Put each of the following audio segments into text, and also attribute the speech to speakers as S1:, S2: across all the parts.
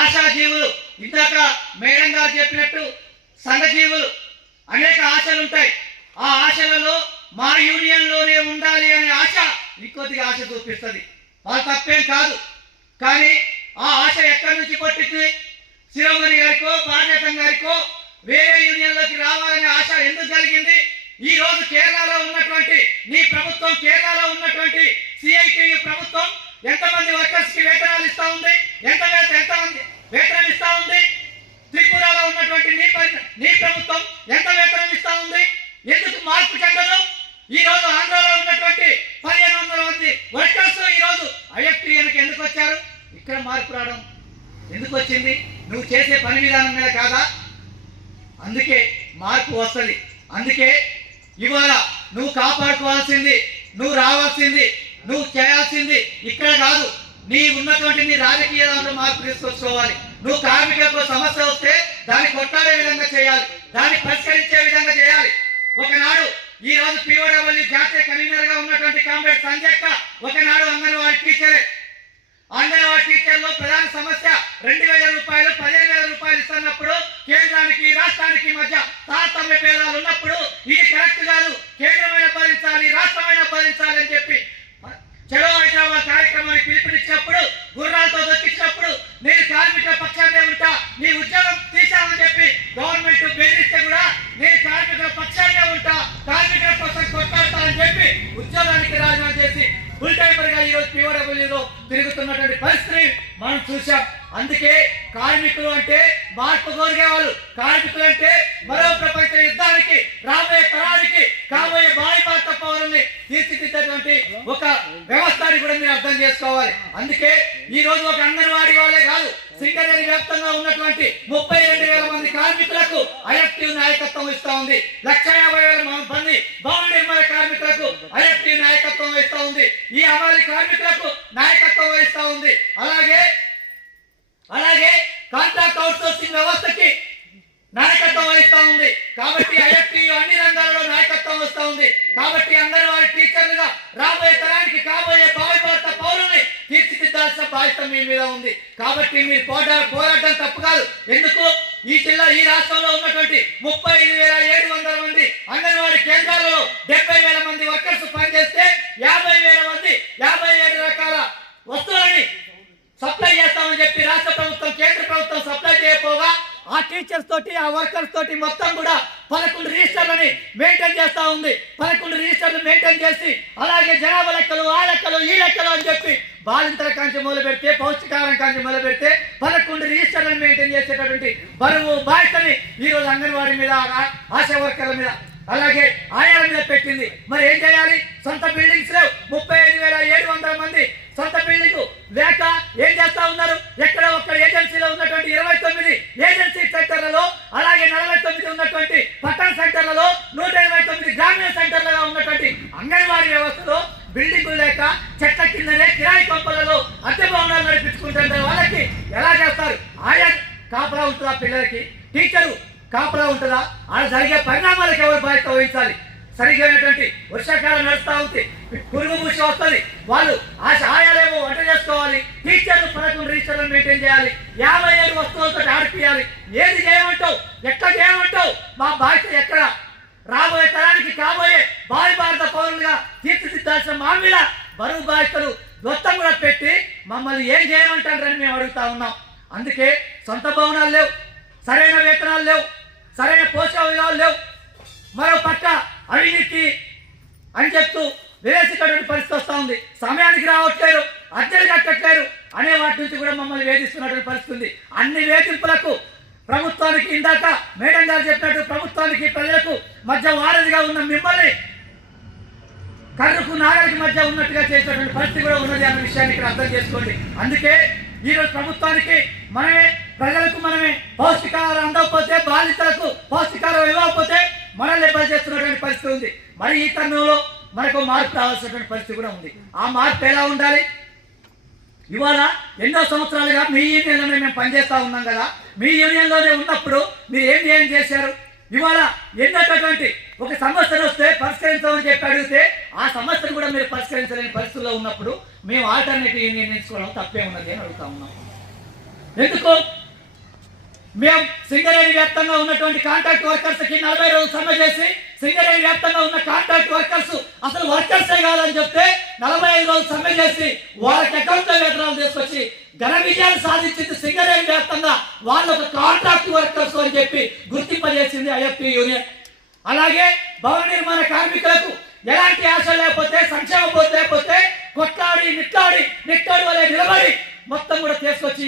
S1: ఆశాజీవులు. ఇందాక మేడం గారు చెప్పినట్టు సంఘజీవులు అనేక ఆశలు ఉంటాయి ఆ ఆశలలో మా యూనియన్లోనే ఉండాలి అనే ఆశ ఇంకొద్దిగా ఆశ చూపిస్తుంది. వాళ్ళ తప్పేం కాదు. కానీ ఆ ఆశ ఎక్కడి నుంచి కొట్టింది శిరోమణి గారికో భారతీయం గారికో వేరే యూనియన్లోకి రావాలనే ఆశ ఎందుకు కలిగింది? ఈ రోజు కేరళలో ఉన్నటువంటి నీ ప్రభుత్వం కేరళలో ఉన్నటువంటి సిఐటియు ప్రభుత్వం ఎంతమంది వర్కర్స్కి వేతనాలు ఇస్తా ఉంది? ఎంత ఎంతమంది వేతనం ఇస్తా ఉంది. త్రిపురలో ఉన్నటువంటి నీ నీ ప్రభుత్వం ఎంత వేతనం ఇస్తా ఉంది? ఎందుకు మార్పు చెందదు? ఈ రోజు ఆంధ్రలో ఉన్నటువంటి పదిహేను వందల మంది వర్కర్స్ ఈ రోజు ఐఎఫ్టీఎన్కి ఎందుకు వచ్చారు? ఇక్కడ మార్పు రావడం ఎందుకు వచ్చింది? నువ్వు చేసే పని విధానం మీద కాదా? అందుకే మార్పు వస్తుంది. అందుకే ఇవాళ నువ్వు కాపాడుకోవాల్సింది నువ్వు రావాల్సింది నువ్వు చేయాల్సింది ఇక్కడ కాదు. నీ ఉన్నటువంటి నీ రాజకీయ దాంట్లో మార్పు తీసుకొచ్చుకోవాలి. నువ్వు కార్మికులకు సమస్య వస్తే దాన్ని కొట్టాడే విధంగా చేయాలి. దాన్ని పరిష్కరించే విధంగా చేయాలి. ఒకనాడు ఈ రోజు పిఓడబ్ల్యూ జాతీయ కన్వీనర్గా ఉన్నటువంటి కామ్రేడ్ సంజక్క ఒకనాడు అంగన్వాడీ టీచరే. అంగన్వాడీ టీచర్లో ప్రధాన సమస్య రెండు వేల రూపాయలు పదిహేను వేల రూపాయలు ఇస్తున్నప్పుడు కేంద్రానికి రాష్ట్రానికి మధ్య తారతమ్య భేదాలు ఉన్నప్పుడు ఇది కరెక్ట్ కాదు. కేంద్రమైన భరించాలి రాష్ట్రమైన భరించాలి అని చెప్పి చలో హైదరాబాద్ కార్యక్రమానికి పిలుపునిచ్చినప్పుడు గుర్రాలతో దొక్కించినప్పుడు నేను కార్మికుల పక్షాన్నే ఉంటా నీ ఉద్యోగం తీశామని చెప్పి గవర్నమెంట్ బెదిరిస్తే కూడా నేను కార్మికుల పక్షాన్నే ఉంటా కార్మికుల కోసం కొట్లాడతా అని చెప్పి ఉద్యోగానికి రాజీనామా చేసి ఫుల్ టైమర్గా ఈరోజు పిఓడబ్ల్యూలో తిరుగుతున్నటువంటి పరిస్థితి మనం అందుకే కార్మికులు అంటే మార్పు కోరిగే వాళ్ళు కార్మికులు అంటే మరో ప్రపంచ యుద్ధానికి రాబోయే తరానికి కాబోయే బాయి భారత పౌరుల్ని తీర్చిదిద్దేటువంటి ఒక వ్యవస్థని కూడా మీరు అర్థం చేసుకోవాలి. అందుకే ఈ రోజు ఒక అంగన్వాడీ వాళ్ళే కాదు సింగరేణి వ్యాప్తంగా ఉన్నటువంటి ముప్పై రెండు వేల మంది కార్మికులకు ఐఎఫ్టీ నాయకత్వం ఇస్తా ఉంది. లక్ష యాభై వేల మంది భవన నిర్మాణ కార్మికులకు ఐఎఫ్టీ నాయకత్వం ఇస్తా ఉంది. ఈ అమలు కార్మికులకు నాయకత్వం వహిస్తా ఉంది. అలాగే అలాగే కాంట్రాక్ట్ అవుట్సోర్సింగ్ వ్యవస్థకి నాయకత్వం వహిస్తా ఉంది. కాబట్టి ఐఎఫ్టీ అన్ని రంగాల్లో నాయకత్వం వస్తూ ఉంది. కాబట్టి అంగన్వాడీ టీచర్లుగా రాబోయే తరానికి కాబోయే భావి భారత పౌరుల్ని తీర్చిదిద్దాల్సిన బాధ్యత మీ మీద ఉంది. కాబట్టి మీరు పోటా పోరాటం తప్పు కాదు. ఎందుకు? ఈ జిల్లా ఈ రాష్ట్రంలో ఉన్నటువంటి ముప్పై ఐదు వేల ఏడు వందల మంది అంగన్వాడీ కేంద్రాలలో డెబ్బై వేల మంది వర్కర్స్ పనిచేస్తే యాభై వేల మంది యాభై ఏడు రకాల వస్తువులని సప్లై చేస్తామని చెప్పి రాష్ట్ర ప్రభుత్వం కేంద్ర ప్రభుత్వం సప్లై చేయకపోగా ఆ టీచర్స్ తోటి ఆ వర్కర్స్ తోటి మొత్తం కూడా పదకొండు రిజిస్టర్లని మెయింటైన్ చేస్తూ ఉంది. పదకొండు రిజిస్టర్లు మెయింటైన్ చేసి అలాగే జనాభా లెక్కలు ఆ లెక్కలు ఈ లెక్కలు అని చెప్పి బాలింతల కాంచి మొదలు పెడితే పౌష్టికారం కాంచి మొదలు పెడితే పదకొండు రిజిస్టర్లను మెయింటైన్ చేసేటటువంటి బరువు బాధ్యతని ఈరోజు అంగన్వాడీ మీద ఆశా వర్కర్ల మీద అలాగే ఆయాల మీద పెట్టింది. మరి ఏం చేయాలి? సొంత బిల్డింగ్స్ లేవు ముప్పై ఐదు వేల ఏడు వందల మంది సొంత బిల్డింగ్ లేక ఏం చేస్తా ఉన్నారు ఎక్కడ ఒక్క ఏజెన్సీలో ఉన్నటువంటి ఇరవై తొమ్మిది ఏజెన్సీ సెంటర్లలో అలాగే నలభై తొమ్మిది ఉన్నటువంటి పట్టణ సెంటర్లలో నూట ఇరవై తొమ్మిది గ్రామీణ సెంటర్లలో ఉన్నటువంటి అంగన్వాడీ వ్యవస్థలో బిల్డింగులు లేక చెట్ల కిందనే కిరాయి కొంపలలో అద్దె భవనాలు వాళ్ళకి ఎలా చేస్తారు? ఆయా కాపలా ఉంటుందా పిల్లలకి? టీచరు కాపలా ఉంటుందా? ఆడ జరిగే పరిణామాలకు ఎవరు బాధ్యత వహించాలి? సరిగ్గానటువంటి వర్షాకాలం నడుస్తూ ఉంది. పురుగు మూసి వస్తుంది. వాళ్ళు ఆ ఆయాలేమో వంట చేసుకోవాలి. టీచర్లు పదకొండు రిజిస్టర్లను మెయింటైన్ చేయాలి. యాభై ఏడు వస్తువులతో ఆడిపియాలి. ఏది చేయమంటావు? ఎక్కడ చేయమంటావు? మా బాధ్యత ఎక్కడ? రాబోయే తరానికి కాబోయే భావి భారత పౌరులుగా తీర్చిదిద్దాల్సిన మా మీద బరువు బాధ్యతలు మొత్తం కూడా పెట్టి మమ్మల్ని ఏం చేయమంటారని మేము అడుగుతా ఉన్నాం. అందుకే సొంత భవనాలు లేవు సరైన వేతనాలు లేవు సరైన పోషక విలువలు లేవు. మరో పక్క అవినీతి అని చెప్తూ వివేసికటువంటి పరిస్థితి వస్తూ ఉంది. సమయానికి రావట్లేరు అద్దెలు కట్టట్లేరు అనే వాటి నుంచి కూడా మమ్మల్ని వేధిస్తున్నటువంటి పరిస్థితి ఉంది. అన్ని వేధింపులకు ప్రభుత్వానికి ఇందాక మేడం గారు చెప్పినట్టు ప్రభుత్వానికి ప్రజలకు మధ్య వారధిగా ఉన్న మిమ్మల్ని కర్రకు నారాయణ మధ్య ఉన్నట్టుగా చేసినటువంటి పరిస్థితి కూడా ఉన్నది అన్న విషయాన్ని ఇక్కడ అర్థం చేసుకోండి. అందుకే ఈరోజు ప్రభుత్వానికి మనమే ప్రజలకు మనమే పౌష్టికాహారం అందకపోతే బాధితులకు పౌష్టికాహారం ఇవ్వకపోతే మనల్ని ఇబ్బంది చేస్తున్నటువంటి పరిస్థితి ఉంది. మరి ఈ తరుణంలో మనకు మార్పు రావాల్సినటువంటి పరిస్థితి కూడా ఉంది. ఆ మార్పు ఎలా ఉండాలి? ఇవాళ ఎన్నో సంవత్సరాలుగా మీ యూనియన్లోనే మేము పనిచేస్తూ ఉన్నాం కదా. మీ యూనియన్లోనే ఉన్నప్పుడు మీరు ఏం ఏం చేశారు? ఇవాళ ఎన్నటువంటి ఒక సమస్యలు వస్తే పరిష్కరించమని చెప్పి అడిగితే ఆ సమస్యను కూడా మీరు పరిష్కరించలేని పరిస్థితుల్లో ఉన్నప్పుడు మేము ఆల్టర్నేటివ్ యూనియన్ ఎంచుకోవడం తప్పే ఉన్నది అని అడుగుతా ఉన్నాం. ఎందుకు? మేము సింగరేణి వ్యాప్తంగా ఉన్నటువంటి కాంట్రాక్ట్ వర్కర్స్కి నలభై రోజులు సమ్మె చేసి సింగరేణి వ్యాప్తంగా ఉన్న కాంట్రాక్ట్ వర్కర్స్ అసలు వర్కర్సే కాదని చెప్తే నలభై ఐదు రోజులు సమ్మె చేసి వాళ్ళకి అకౌంట్ వేతనాలు తీసుకొచ్చి ఘన విజయాలు సాధించింది సింగరేణి వ్యాప్తంగా వాళ్ళు కాంట్రాక్ట్ వర్కర్స్ అని చెప్పి గుర్తింపజేసింది ఐఎఫ్పి యూనియన్. అలాగే భవన నిర్మాణ కార్మిక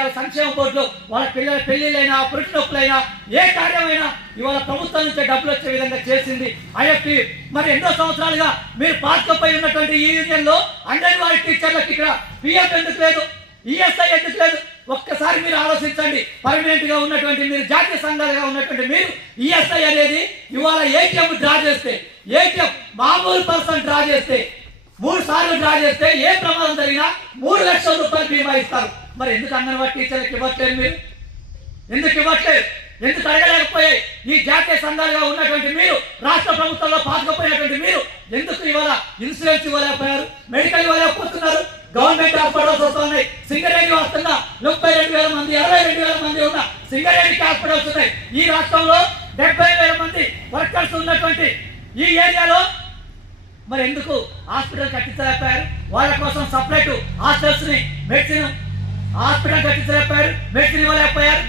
S1: ఇవాళ సంక్షేమ బోర్డులో వాళ్ళ పిల్లల పెళ్ళిళ్ళైనా పురుటి నొప్పులైనా ఏ కార్యమైనా ఇవాళ ప్రభుత్వం నుంచి డబ్బులు వచ్చే విధంగా చేసింది ఐఎఫ్టి మరి ఎన్నో సంవత్సరాలుగా మీరు పార్టీపై ఉన్నటువంటి ఈ యూనియన్లో అంగన్వాడీ టీచర్లకు ఇక్కడ పిఎఫ్ ఎందుకు లేదు? ఈఎస్ఐ ఎందుకు లేదు? ఒక్కసారి మీరు ఆలోచించండి. పర్మనెంట్గా ఉన్నటువంటి మీరు జాతీయ సంఘాలుగా ఉన్నటువంటి మీరు ఈఎస్ఐ అనేది ఇవాళ ఏటీఎం డ్రా చేస్తే ఏటీఎం మామూలు పర్సన్ డ్రా చేస్తే మూడు సార్లు డ్రా చేస్తే ఏ ప్రమాదం జరిగినా మూడు లక్షల రూపాయలు బీమా ఇస్తారు. మరి ఎందుకు అంగన్వాడీ టీచర్లకు ఇవ్వట్లేదు మీరు? ఎందుకు ఇవ్వట్లేదు? ఎందుకు అడగలేకపోయాయి? ఈ జాతీయ సంఘాలుగా ఉన్నటువంటి మీరు రాష్ట్ర ప్రభుత్వంలో పాతుకపోయినటువంటి మీరు ఎందుకు ఇవాళ ఇన్సూరెన్స్ ఇవ్వలేకపోయారు? మెడికల్ ఇవ్వలేకపోతున్నారు? గవర్నమెంట్ హాస్పిటల్స్ వస్తున్నాయి. సింగరేణి వస్తున్నా ముప్పై రెండు వేల మంది అరవై రెండు వేల మంది ఉన్న సింగరేణికి హాస్పిటల్స్ ఉన్నాయి. ఈ రాష్ట్రంలో డెబ్బై వేల మంది వర్కర్స్ ఉన్నటువంటి ఈ ఏరియాలో మరి ఎందుకు హాస్పిటల్ కట్టించలేకపోయారు? వాళ్ళ కోసం సపరేట్ హాస్టల్స్ని మెడిసిన్ హాస్పిటల్ కట్టించలేకపోయారు మెడిసిన్ ఇవ్వలేకపోయారు.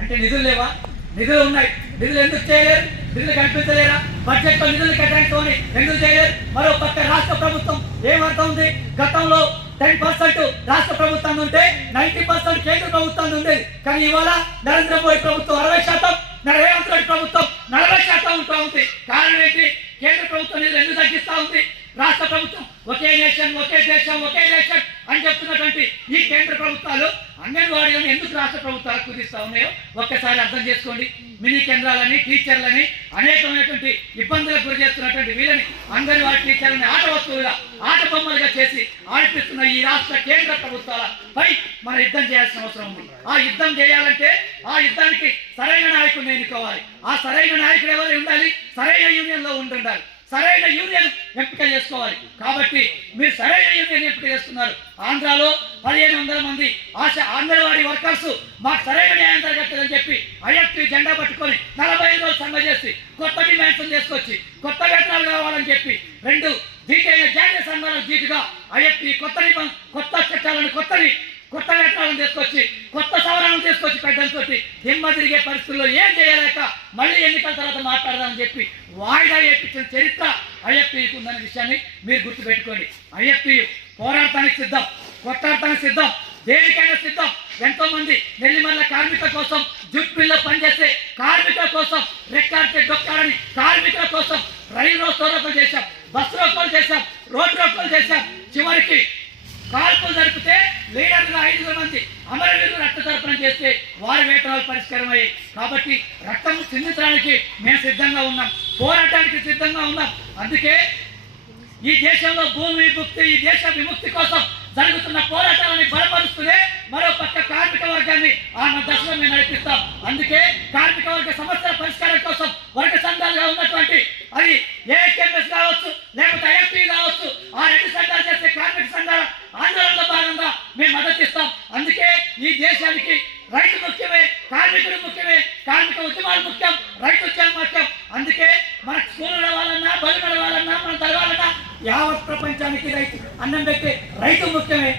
S1: అంటే నిధులు లేవా? నిధులు ఉన్నాయి. నిధులు ఎందుకు చేయలేరు? నిధులు కనిపించలేరా? బడ్జెట్లో నిధులు కేటాయించుకొని ఎందుకు చేయలేరు? మరో పక్క రాష్ట్ర ప్రభుత్వం ఏమవుతుంది గతంలో టెన్ పర్సెంట్ రాష్ట్ర ప్రభుత్వం ఉంటే నైన్టీ పర్సెంట్ కేంద్ర ప్రభుత్వం ఉండేది. కానీ ఇవాళ నరేంద్ర మోడీ ప్రభుత్వం అరవై శాతం రేవంత్ రెడ్డి ప్రభుత్వం నలభై శాతం ఉంటా ఉంది. కారణం ఏంటి? కేంద్ర ప్రభుత్వం నిధులు ఎందుకు తగ్గిస్తా ఉంది? రాష్ట్ర ప్రభుత్వం ఒకే నేషన్ ఒకే దేశం ఒకే నేషన్ అని చెప్తున్నటువంటి ఈ కేంద్ర ప్రభుత్వాలు అంగన్వాడీలను ఎందుకు రాష్ట్ర ప్రభుత్వాలు కుదిస్తా ఉన్నాయో ఒక్కసారి అర్థం చేసుకోండి. మినీ కేంద్రాలని టీచర్లని అనేకమైనటువంటి ఇబ్బందులకు గురి చేస్తున్నటువంటి వీళ్ళని అంగన్వాడీ టీచర్లని ఆట వస్తువులుగా ఆట బొమ్మలుగా చేసి ఆడిపిస్తున్న ఈ రాష్ట్ర కేంద్ర ప్రభుత్వాల పై మన యుద్ధం చేయాల్సిన అవసరం ఉంది. ఆ యుద్ధం చేయాలంటే ఆ యుద్ధానికి సరైన నాయకుడిని ఎన్నుకోవాలి. ఆ సరైన నాయకుడు ఎవరు ఉండాలి? సరైన యూనియన్లో ఉండి ఉండాలి. సరైన యూనియన్ ఎంపిక చేసుకోవాలి. కాబట్టి మీరు సరైన యూనియన్ ఎంపిక చేస్తున్నారు. ఆంధ్రాలో పదిహేను వందల మంది ఆశ అంగన్వాడీ వర్కర్స్ మాకు సరైన న్యాయం జరగట్లేదని చెప్పి ఐఎఫ్టీ జెండా పట్టుకొని నలభై ఐదు రోజులు సమ్మె చేసి కొత్త డిమాండ్స్ తీసుకొచ్చి కొత్త వేతనాలు కావాలని చెప్పి రెండు దీటైన జాతీయ సంఘాలకు జీటుగా ఐఎఫ్టీ కొత్త కొత్త చట్టాలను కొత్తని కొత్త వేతనాలను తీసుకొచ్చి కొత్త సవరణలు తీసుకొచ్చి పెద్దలతో దిమ్మ తిరిగే పరిస్థితుల్లో ఏం చేయలేక మళ్ళీ ఎన్నికల తర్వాత మాట్లాడదామని చెప్పి వాయిదా వేయించిన చరిత్ర ఐఎఫ్టీకి ఉందనే విషయాన్ని మీరు గుర్తుపెట్టుకోండి. ఐఎఫ్టీ పోరాడటానికి సిద్ధం కొట్టాడటానికి సిద్ధం దేనికైనా సిద్ధం. ఎంతో మంది నెల్లిమల్ల కార్మికుల కోసం జుట్ బిల్లో పనిచేసే కార్మికుల కోసం రెక్కాడితే డొక్కాడని కార్మికుల కోసం రైలు రోకోలు చేశాం బస్సు రోకోలు చేశాం రోడ్డు రోకోలు చేశాం. చివరికి కాల్పులు జరిపితే లీడర్గా ఐదుగురు మంది అమరవీరులు రక్త తర్పణం చేస్తే వారి వేతనాలు పరిష్కారమయ్యాయి. కాబట్టి రక్తం చిందించడానికి మేము సిద్ధంగా ఉన్నాం. పోరాటానికి సిద్ధంగా ఉన్నాం. అందుకే ఈ దేశంలో భూమి విముక్తి ఈ దేశ విముక్తి కోసం జరుగుతున్న పోరాటాలని బలపరుస్తూనే మరో పక్క కార్మిక వర్గాన్ని ఆ దశలో మేము నడిపిస్తాం. అందుకే కార్మిక వర్గ సమస్యల పరిష్కారం కోసం వర్గ సంఘాలుగా ఉన్నటువంటి అది ఏఎస్ఎంఎస్ కావచ్చు లేకపోతే ఐఎఫ్టీ కావచ్చు ఆ రెండు సంఘాలు చేసే కార్మిక సంఘాల ఆందోళనలో భాగంగా మేము మద్దతు ఇస్తాం అందుకే ఈ దేశానికి రైతు ముఖ్యమే కార్మికుడు ముఖ్యమే కార్మిక ఉద్యమాలు ముఖ్యం రైతు ఉద్యమం ముఖ్యం అందుకే మన స్కూల్ నడవాలన్నా బలి నడవాలన్నా మనం చదవాలన్నా యావత్ ప్రపంచానికి రైతు అన్నం పెట్టే రైతు ముఖ్యమే.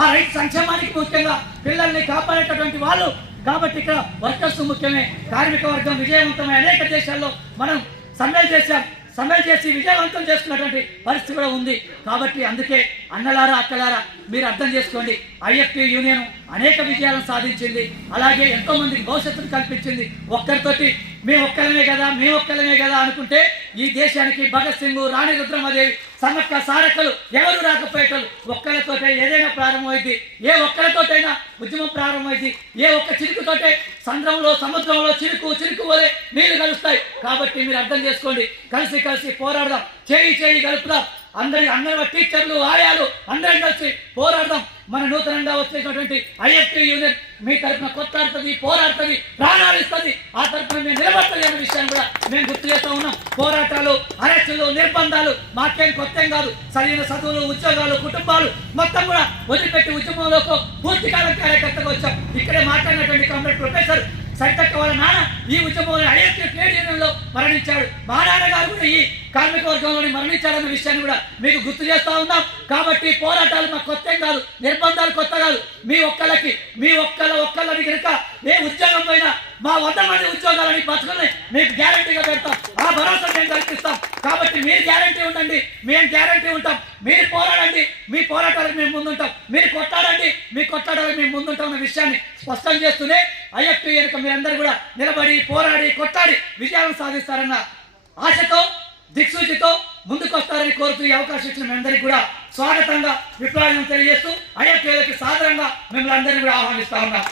S1: ఆ రైతు సంక్షేమానికి ముఖ్యంగా పిల్లల్ని కాపాడేటటువంటి వాళ్ళు. కాబట్టి ఇక్కడ వర్కర్స్ ముఖ్యమే కార్మిక వర్గం విజయవంతమైన అనేక దేశాల్లో మనం సమ్మెలు చేశాం. సమ్మె చేసి విజయవంతం చేసుకున్నటువంటి పరిస్థితి కూడా ఉంది. కాబట్టి అందుకే అన్నలారా అక్కలారా మీరు అర్థం చేసుకోండి. ఐఎఫ్టీ యూనియన్ అనేక విజయాలను సాధించింది. అలాగే ఎంతో మందికి భవిష్యత్తును కల్పించింది. ఒక్కరితోటి మేము ఒక్కరమే కదా మేము ఒక్కరమే కదా అనుకుంటే ఈ దేశానికి భగత్ సింగ్ రాణి రుద్రమదేవి సమ్మక్క సారక్కలు ఎవరు రాకపోయేటోళ్ళు ఒక్కరితోటే ఏదైనా ప్రారంభమైంది ఏ ఒక్కరితోటైనా ఉద్యమం ప్రారంభమైంది ఏ ఒక్క చిరుకుతోటే సంద్రంలో సముద్రంలో చిరుకు చిరుకు వలె నీళ్ళు కలుస్తాయి. కాబట్టి మీరు అర్థం చేసుకోండి. కలిసి కలిసి పోరాడదాం. చేయి చేయి కలుపుదాం. అందరి అందరి టీచర్లు ఆయాలు అందరం కలిసి పోరాడదాం. మన నూతనంగా వచ్చేటటువంటి ఐఎఫ్టీ యూనియన్ మీ తరఫున కొట్లాడుతుంది పోరాడుతుంది ప్రాణాలు ఇస్తుంది. ఆ తరఫున మేము నిలబడుతుంది అనే విషయాన్ని కూడా మేము గుర్తు చేస్తూ ఉన్నాం. పోరాటాలు అరెస్టులు నిర్బంధాలు మాకేం కొత్త కాదు. సరైన చదువులు ఉద్యోగాలు కుటుంబాలు మొత్తం కూడా వదిలిపెట్టి ఉద్యమంలోకి పూర్తికాలం కార్యకర్తగా వచ్చాం. ఇక్కడే మాట్లాడినటువంటి కామ్రేడ్ ప్రొఫెసర్ సరితక్క వాళ్ళ నాన్న ఈ ఉద్యమంలో ఐఎస్టీ మరణించాడు. మా నాన్నగారు కూడా ఈ కార్మిక వర్గంలోని మరణించాడన్న విషయాన్ని కూడా మీకు గుర్తు చేస్తా ఉన్నాం. కాబట్టి పోరాటాలు మాకు కొత్త కాదు నిర్బంధాలు కొత్త కాదు. మీ ఒక్కళ్ళకి మీ ఒక్కళ్ళ ఒక్కళ్ళని కనుక ఏ ఉద్యోగం పైన మా వంద మంది ఉద్యోగాలని బతుకుని మీకు గ్యారంటీగా పెడతాం. ఆ భరోసా మేము కల్పిస్తాం. కాబట్టి మీరు గ్యారంటీ ఉండండి మేము గ్యారంటీ ఉంటాం. మీరు పోరాడండి మీ పోరాటాలకు మేము ముందుంటాం. మీరు కొట్లాడండి మీ కొట్లాడాలకు మేము ముందుంటాం అన్న విషయాన్ని స్పష్టం చేస్తూనే ఐఎఫ్టీ కనుక మీరందరూ విజయాలను ఆశతో దిక్సూచితో ముందుకు వస్తారని కోరుతూ ఈ అవకాశం ఇచ్చిన మేమందరికీ కూడా స్వాగతంగా విప్లవం తెలియజేస్తూ అయోధ్యలకు సాధారణంగా మిమ్మల్ని అందరినీ కూడా ఆహ్వానిస్తా ఉన్నాం.